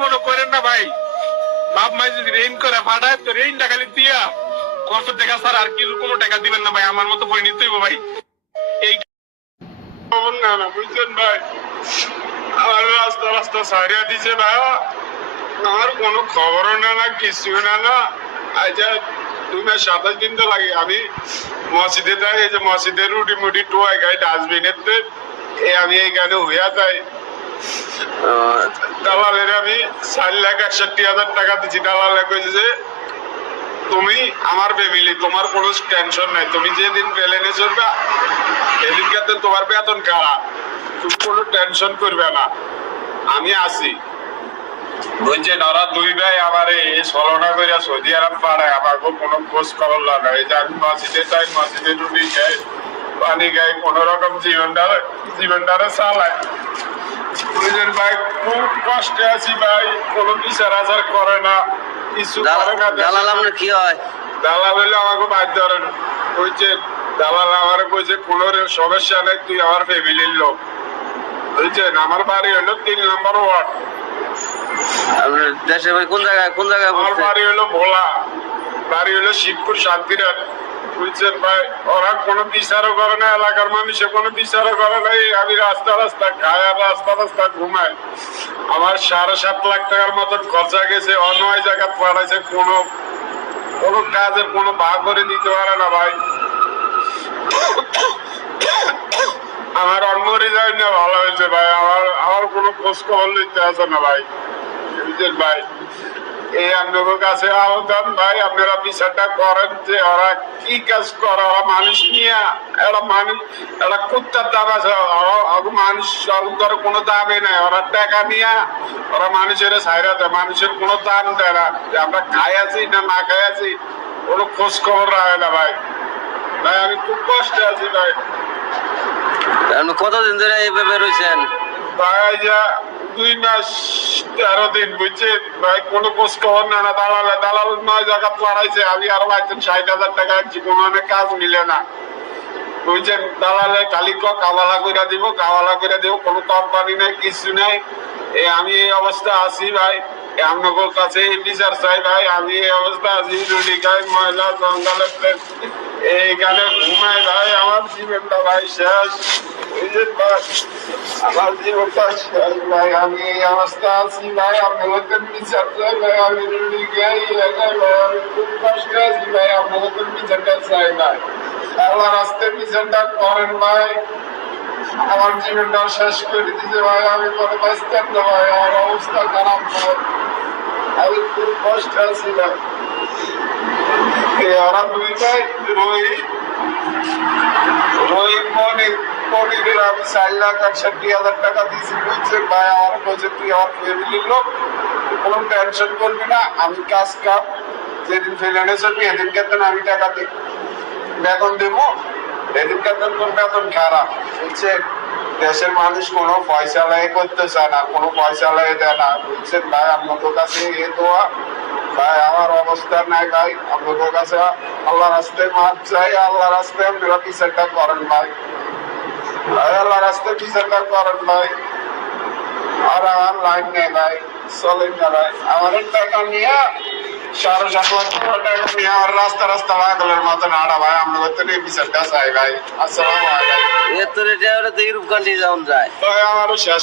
জীবনও করেন না ভাই। বাপ মাই যদি ঋণ করে পাঠায় তো ঋণটা খালি দিয়া কত টাকা স্যার আর কিছু কোনো টাকা দিবেন না ভাই, আমার মতো করে নিতে হইব ভাই। এই না না বুঝছেন ভাই, আমার রাস্তা রাস্তা সারিয়া দিছে ভাই, আমার কোনো খবরও না না কিছু না না। আচ্ছা 2 মাস 27 দিন তো লাগে। আমি মসজিদে যাই, এই যে মসজিদের রুটি মুটি টোয়াই গাই ডাস্টবিনেতে, আমি এইখানে হইয়া যাই। দালালের আমি 4,61,000 টাকা দিচ্ছি। দালালে কইছে যে তুমি আমার ফ্যামিলি, তোমার কোনো টেনশন নাই, তুমি যেদিন প্লেনে চলবে সেদিনকে তোমার বেতন কারা, তুমি কোনো টেনশন করবে না, আমি আছি। বুঝছেন, ওরা 2 ভাই আমার এই ছলনা করে সৌদি আরব পাড়ায় আমার কোনো খোঁজ খবর লাগায়। এই যে আমি মসজিদে যাই, মসজিদে রুটি খাই, পানি খাই, কোন রকম জীবনটারে চালাই। বুঝলেন ভাই, খুব কষ্টে আছি ভাই, কোনো বিচার আচার করে না, কিছু করে না। দালাল আপনার কি হয়? দালাল হইলে আমাকে বাধ্য করেন, কইছে দালাল আমার কইছে কোনো সমস্যা নেই, তুই আমার ফ্যামিলির লোক। বুঝছেন, আমার বাড়ি হলো 3 নম্বর ওয়ার্ড। আপনার দেশের ভাই কোন জায়গায় আমার বাড়ি হলো ভোলা, বাড়ি হলো শিবপুর শান্তিরাট। বুঝছেন ভাই, ওরা কোনো বিচারও করে না, এলাকার মানুষে কোনো বিচারও করে নাই। আমি রাস্তা রাস্তা খাই আর রাস্তা রাস্তা ঘুমাই। আমার 7.5 লাখ টাকার মতন খরচা গেছে, অন্য জায়গা পাঠাইছে, কোনো কাজের কোনো ভাগ করে দিতে পারে না ভাই। আমার অন্যরে যাই না, ভালো হয়েছে ভাই, আমার কোনো খোঁজ খবর নিতে আসে না ভাই। বুঝছেন ভাই, এই আপনাদের কাছে আবেদন ভাই, আপনারা বিচারটা করেন যে ওরা কি কাজ করে। ওরা মানুষ নিয়ে, একটা কুত্তার দাম আছে, মানুষ ধরো কোনো দামই নাই। ওরা টাকা নিয়ে ওরা মানুষের ছাইরা দেয়, মানুষের কোনো দাম দেয় না, যে আমরা খাই আছি না না খাই আছি কোনো খোঁজ খবর রাখে না ভাই। ভাই আমি খুব কষ্টে আছি ভাই। কতদিন ধরে এইভাবে রয়েছেন? ভাই যা 2 মাস 13 দিন। বুঝছেন ভাই, কোনো খোঁজ খবর না না। দালাল 9 জায়গা লড়াইছে, আমি আরো 60,000 টাকা আনছি, কোনো কাজ মিলে না। বুঝছেন, দালালে খালি কাওয়ালা করে দিব, কোনো কোম্পানি নাই, কিছু নাই। আমি এই অবস্থা আছি ভাই, আপনাদের কাছে বিচার চাই ভাই। আমি এই অবস্থা আছি, রুটি খাই, ময়লা জঙ্গলে এইখানে ঘুমাই ভাই। আমার জীবনটা ভাই শেষ। বুঝছেন ভাই, আমার জীবনটা শেষ ভাই। আমি এই অবস্থা আছি ভাই, আপনাদের বিচার চাই ভাই। আমি রুটি খাই ভাই, আমি খুব কষ্ট আছি ভাই, আপনাদের বিচারটা চাই ভাই। আল্লাহ রাস্তায় বিচারটা করেন ভাই। আমার জীবনটা শেষ করে দিতে ভাই, আমি কোনো বাঁচতাম না ভাই, আমার অবস্থা খারাপ ভাই, আমি খুব কষ্ট আছি ভাই। ওরা 2 ভাই রোহিত মনির আমি 4,61,000 টাকা দিয়েছি। বুঝছেন ভাই, আমার বলছে তুই আমার ফ্যামিলির লোক, কোনো টেনশন করবি না, আমি কাজ কাপ যেদিন ফেলে চলবি এদিন কেতন আমি টাকা বেতন দেবো, এদিন কেতন তোর বেতন খারাপ। বুঝছেন, দেশের মানুষ কোনো পয়সা লাই করতে চায় না, কোনো পয়সা লাই দেয় না। বুঝছেন ভাই, আপনাদের কাছে এ দোয়া ভাই, আমার অবস্থা নাই ভাই, আপনাদের কাছে আল্লাহ রাস্তায় মাপ চাই। আল্লাহ রাস্তায় আপনারা বিচারটা করেন ভাই, আল্লাহ রাস্তায় বিচারটা করেন ভাই। আর আমার লাইন নেই ভাই, চলেন না ভাই। আমার টাকা নিয়ে 7.5 লাখ টাকা নিয়ে আমার রাস্তা রাস্তা পাগলের মতন আড়া ভাই, আপনাদের এই বিচারটা চাই ভাই। আসসালামু আলাইকুম। এত রেটে ইউরোপ কান্ট্রি যাওয়া যায় ভাই, আমারও শেষ।